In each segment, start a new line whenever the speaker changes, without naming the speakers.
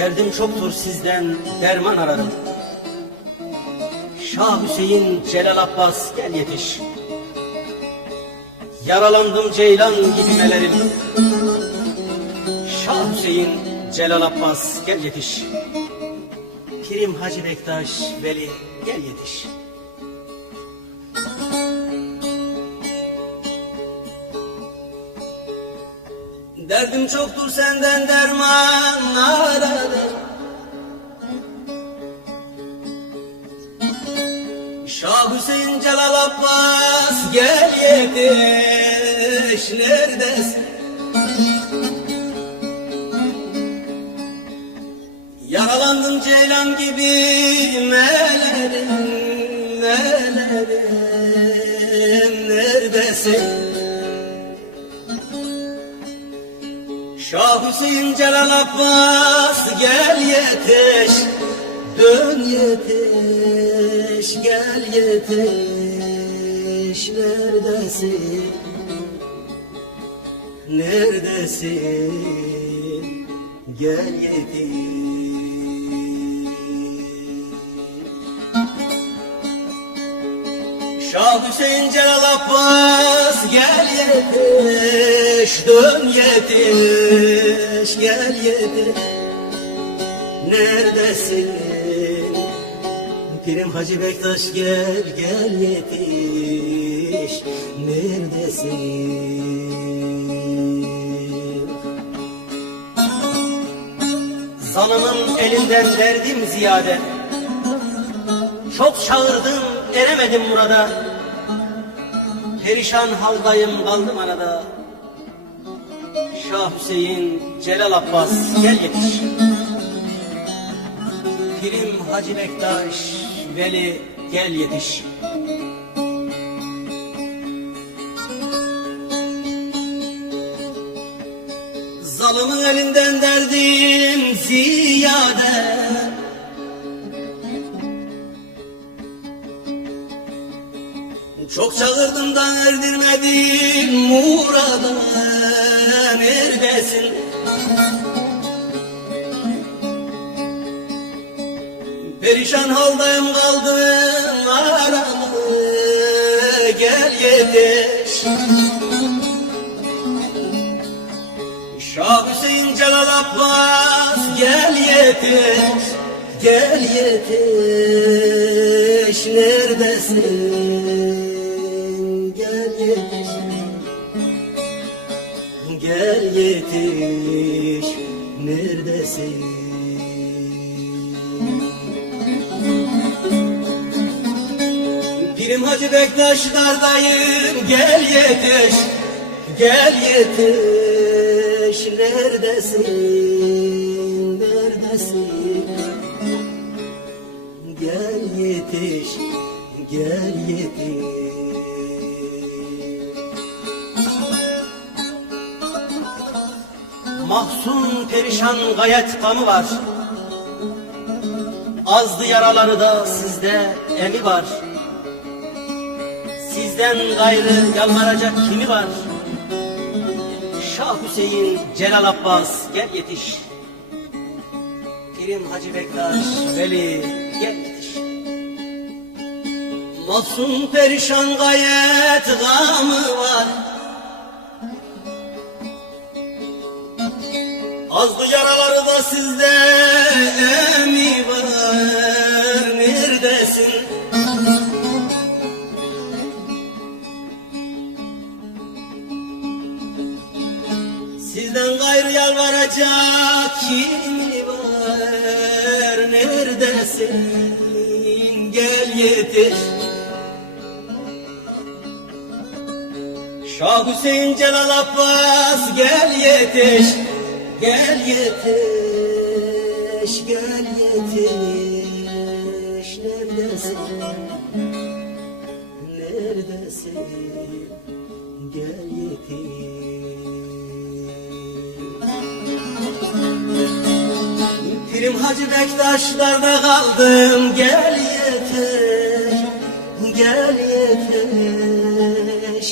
Derdim çoktur sizden derman ararım. Şah Hüseyin Celal Abbas gel yetiş. Yaralandım ceylan gibi melerim. Şah Hüseyin Celal Abbas gel yetiş. Pirim Hacı Bektaş Veli gel yetiş. Derdim çoktur senden derman aradım. Şah Hüseyin Celal Abbas gel yetiş neredesin? Yaralandım ceylan gibi melerim, melerim neredesin? Şah Hüseyin Celal Abbas gel yetiş Dön yetiş gel yetiş Neredesin? Neredesin? Gel yetiş Şah Hüseyin Celal Abbas gel yetiş dön yetiş gel yetiş. Neredesin? Pirim Hacı Bektaş gel gel yetiş. Neredesin? Zanımın elinden derdim ziyade. Çok çağırdım eremedim burada. Perişan haldayım kaldım arada. Şah Hüseyin Celal Abbas gel yetiş. Pirim Hacı Bektaş Veli gel yetiş. Zalımın elinden derdim Çok çağırdım da erdirmedin murada neredesin? Perişan haldayım kaldım aramı gel yetiş. Şah Hüseyin Celal Abbas gel yetiş. Gel yetiş neredesin Gel yetiş neredesin? Pirim Hacı Bektaşlardayım gel yetiş Gel yetiş neredesin? Neredesin? Gel yetiş gel yetiş Mahzun perişan gayet gamı var Azdı yaraları da sizde emi var Sizden gayrı yalvaracak kimi var? Şah Hüseyin, Celal Abbas gel yetiş. Pirim Hacı Bektaş, Veli gel yetiş. Mahzun perişan gayet gamı var. Azdı yaraları da sizde emi var. Neredesin? Sizden gayrı yalvaracak kim var? Neredesin? Gel yetiş. Şah Hüseyin Celal Abbas gel yetiş. Gel yetiş, gel yetiş. Neredesin? Neredesin? Gel yetiş. Pirim Hacı Bektaşlar'da kaldım Gel yetiş Gel yetiş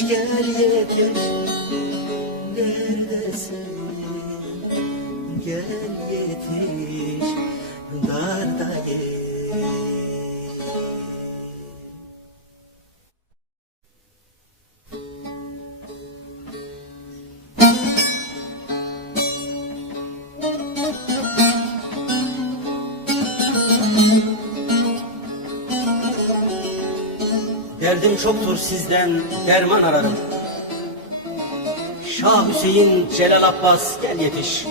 Gel Derdim çoktur sizden derman ararım. Şah Hüseyin Celal Abbas gel yetiş.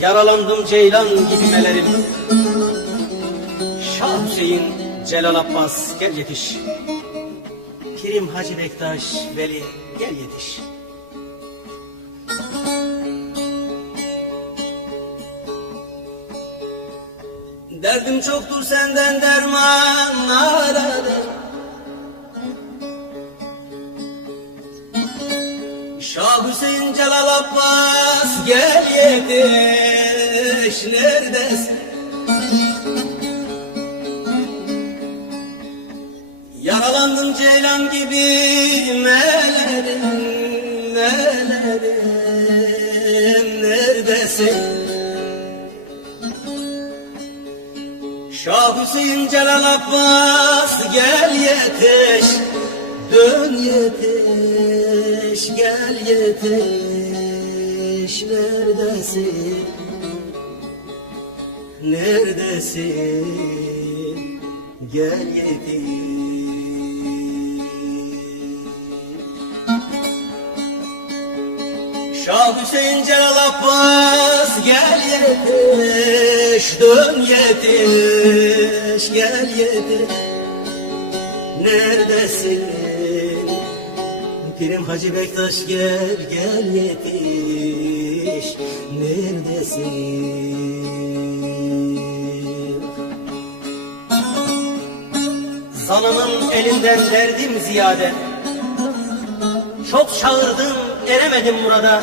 Yaralandım ceylan gibi melerim. Şah Hüseyin Celal Abbas gel yetiş. Pirim Hacı Bektaş Veli gel yetiş. Derdim çoktur senden derman aradım. Hüseyin Celal Abbas gel yetiş neredesin? Yaralandım ceylan gibi melerim, melerim neredesin? Şah Hüseyin Celal Abbas gel yetiş Dön yetiş gel yetiş Neredesin? Neredesin? Gel yetiş. Şah Hüseyin Celal Abbas gel yetiş dön yetiş gel yetiş. Neredesin Pirim Hacı Bektaş gel gel yetiş. Neredesin? Zanımın elinden derdim ziyade. Çok çağırdım eremedim burada.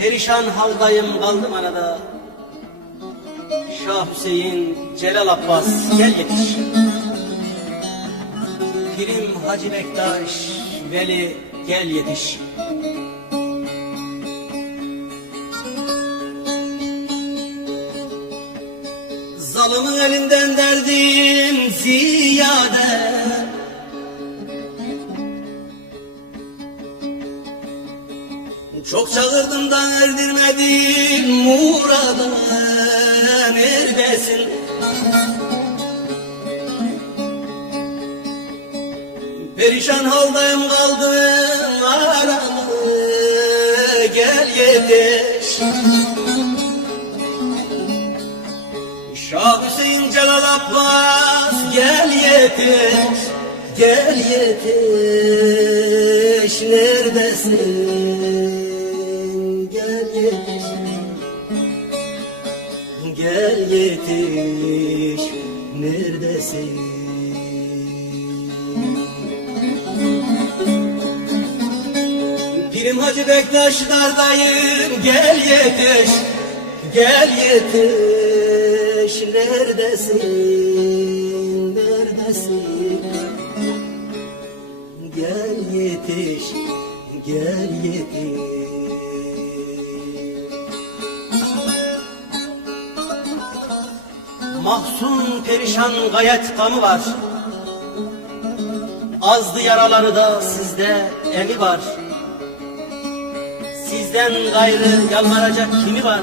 Perişan haldayım kaldım arada. Şah Hüseyin Celal Abbas gel yetiş. Pirim Hacı Bektaş Veli gel yetiş Zalımın elinden derdim ziyade Çok çağırdım da erdirmedim murada neredesin? Perişan haldayım kaldım aramı gel yetiş. Şah Hüseyin Celal Abbas gel yetiş Gel yetiş. Neredesin? Gel yetiş Gel yetiş. Neredesin Hacı Bektaşlardayım. Gel yetiş Gel yetiş. Neredesin neredesin? Gel yetiş gel yetiş. Mahzun perişan gayet kamı var. Azdı yaraları da sizde emi var Sizden gayrı yalvaracak kimi var?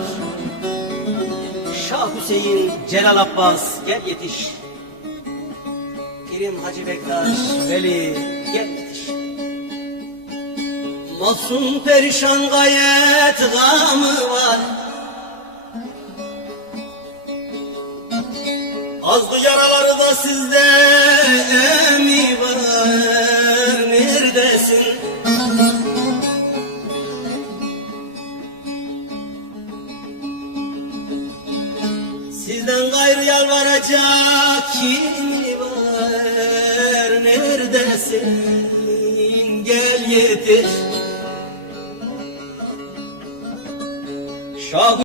Şah Hüseyin, Celal Abbas gel yetiş. Pirim Hacı Bektaş, Veli gel yetiş. Masum perişan gayet gamı var. Azdı yaraları da sizde emi yalvaracak kim var? Neredesin? Gel yetiş.